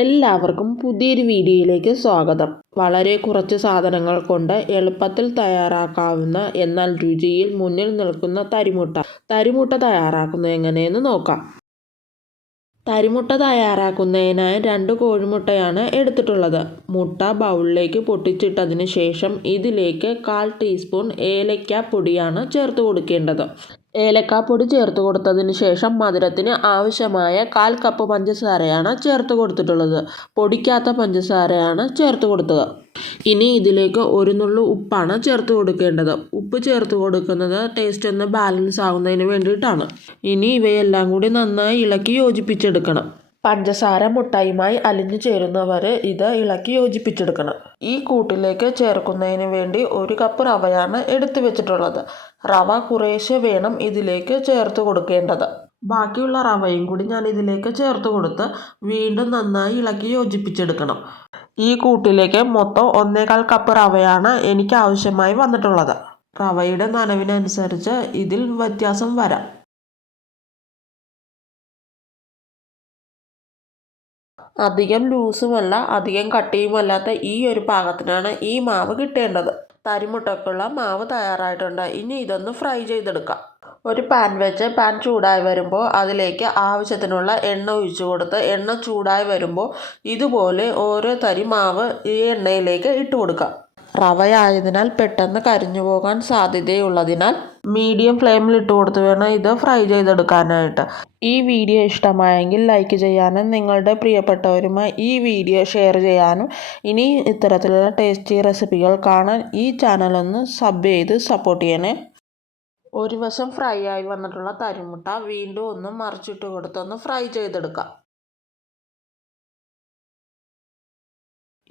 എല്ലാവർക്കും പുതിയൊരു വീഡിയോയിലേക്ക് സ്വാഗതം. വളരെ കുറച്ച് സാധനങ്ങൾ കൊണ്ട് എളുപ്പത്തിൽ തയ്യാറാക്കാവുന്ന എന്നാൽ രുചിയിൽ മുന്നിൽ നിൽക്കുന്ന തരിമുട്ട തയ്യാറാക്കുന്നത് എങ്ങനെയെന്ന് നോക്കാം. തരിമുട്ട തയ്യാറാക്കുന്നതിനായി 2 കോഴിമുട്ടയാണ് എടുത്തിട്ടുള്ളത്. മുട്ട ബൗളിലേക്ക് പൊട്ടിച്ചിട്ടതിന് ശേഷം ഇതിലേക്ക് 1/4 ടീസ്പൂൺ ഏലക്കാപ്പൊടിയാണ് ചേർത്ത് കൊടുക്കേണ്ടത്. ഏലക്കാപ്പൊടി ചേർത്ത് കൊടുത്തതിന് ശേഷം മധുരത്തിന് ആവശ്യമായ 1/4 കപ്പ് പഞ്ചസാരയാണ് ചേർത്ത് കൊടുത്തിട്ടുള്ളത്. പൊടിക്കാത്ത പഞ്ചസാരയാണ് ചേർത്ത് കൊടുത്തത്. ഇനി ഇതിലേക്ക് ഒരു നുള്ളു ഉപ്പാണ് ചേർത്ത് കൊടുക്കേണ്ടത്. ഉപ്പ് ചേർത്ത് കൊടുക്കുന്നത് ടേസ്റ്റ് ഒന്ന് ബാലൻസ് ആവുന്നതിന് വേണ്ടിയിട്ടാണ്. ഇനി ഇവയെല്ലാം കൂടി നന്നായി ഇളക്കി യോജിപ്പിച്ചെടുക്കണം. പഞ്ചസാര മുട്ടയുമായി അലിഞ്ഞു ചേരുന്നവരെ ഇത് ഇളക്കി യോജിപ്പിച്ചെടുക്കണം. ഈ കൂട്ടിലേക്ക് ചേർക്കുന്നതിന് വേണ്ടി 1 കപ്പ് റവയാണ് എടുത്തു വെച്ചിട്ടുള്ളത്. റവ കുറേശ്ശെ വേണം ഇതിലേക്ക് ചേർത്ത് കൊടുക്കേണ്ടത്. ബാക്കിയുള്ള റവയും കൂടി ഞാൻ ഇതിലേക്ക് ചേർത്ത് കൊടുത്ത് വീണ്ടും നന്നായി ഇളക്കി യോജിപ്പിച്ചെടുക്കണം. ഈ കൂട്ടിലേക്ക് മൊത്തം 1/4 കപ്പ് റവയാണ് എനിക്ക് ആവശ്യമായി വന്നിട്ടുള്ളത്. റവയുടെ നനവിനനുസരിച്ച് ഇതിൽ വ്യത്യാസം വരാം. അധികം ലൂസുമല്ല അധികം കട്ടിയുമല്ലാത്ത ഈ ഒരു പാകത്തിനാണ് ഈ മാവ് കിട്ടേണ്ടത്. തരിമുട്ടക്കുള്ള മാവ് തയ്യാറായിട്ടുണ്ട്. ഇനി ഇതൊന്ന് ഫ്രൈ ചെയ്തെടുക്കാം. ഒരു പാൻ വെച്ച് പാൻ ചൂടായി വരുമ്പോൾ അതിലേക്ക് ആവശ്യത്തിനുള്ള എണ്ണ ഒഴിച്ചു കൊടുത്ത് എണ്ണ ചൂടായി വരുമ്പോൾ ഇതുപോലെ ഓരോ തരി മാവ് ഈ എണ്ണയിലേക്ക് ഇട്ട് കൊടുക്കാം. റവയായതിനാൽ പെട്ടെന്ന് കരിഞ്ഞു പോകാൻ സാധ്യതയുള്ളതിനാൽ മീഡിയം ഫ്ലെയിമിൽ ഇട്ട് കൊടുത്ത് വേണം ഇത് ഫ്രൈ ചെയ്തെടുക്കാനായിട്ട്. ഈ വീഡിയോ ഇഷ്ടമായെങ്കിൽ ലൈക്ക് ചെയ്യാനും നിങ്ങളുടെ പ്രിയപ്പെട്ടവരുമായി ഈ വീഡിയോ ഷെയർ ചെയ്യാനും ഇനി ഇത്തരത്തിലുള്ള ടേസ്റ്റി റെസിപ്പികൾ കാണാൻ ഈ ചാനലൊന്ന് സബ് ചെയ്ത് സപ്പോർട്ട് ചെയ്യണേ. ഒരു വശം ഫ്രൈ ആയി വന്നിട്ടുള്ള തരിമുട്ട വീണ്ടും ഒന്ന് മറിച്ചിട്ട് കൊടുത്തൊന്ന് ഫ്രൈ ചെയ്തെടുക്കാം.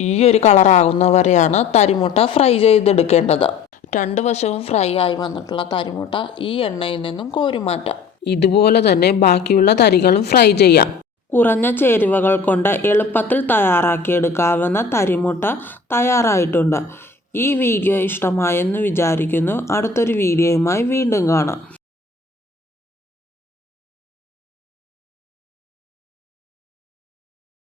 ഈ ഒരു കളറാകുന്നവരെയാണ് തരിമുട്ട ഫ്രൈ ചെയ്തെടുക്കേണ്ടത്. 2 വശവും ഫ്രൈ ആയി വന്നിട്ടുള്ള തരിമുട്ട ഈ എണ്ണയിൽ നിന്നും കോരി മാറ്റാം. ഇതുപോലെ തന്നെ ബാക്കിയുള്ള തരികളും ഫ്രൈ ചെയ്യാം. കുറഞ്ഞ ചേരുവകൾ കൊണ്ട് എളുപ്പത്തിൽ തയ്യാറാക്കിയെടുക്കാവുന്ന തരിമുട്ട തയ്യാറായിട്ടുണ്ട്. ഈ വീഡിയോ ഇഷ്ടമായെന്ന് വിചാരിക്കുന്നു. അടുത്തൊരു വീഡിയോയുമായി വീണ്ടും കാണാം.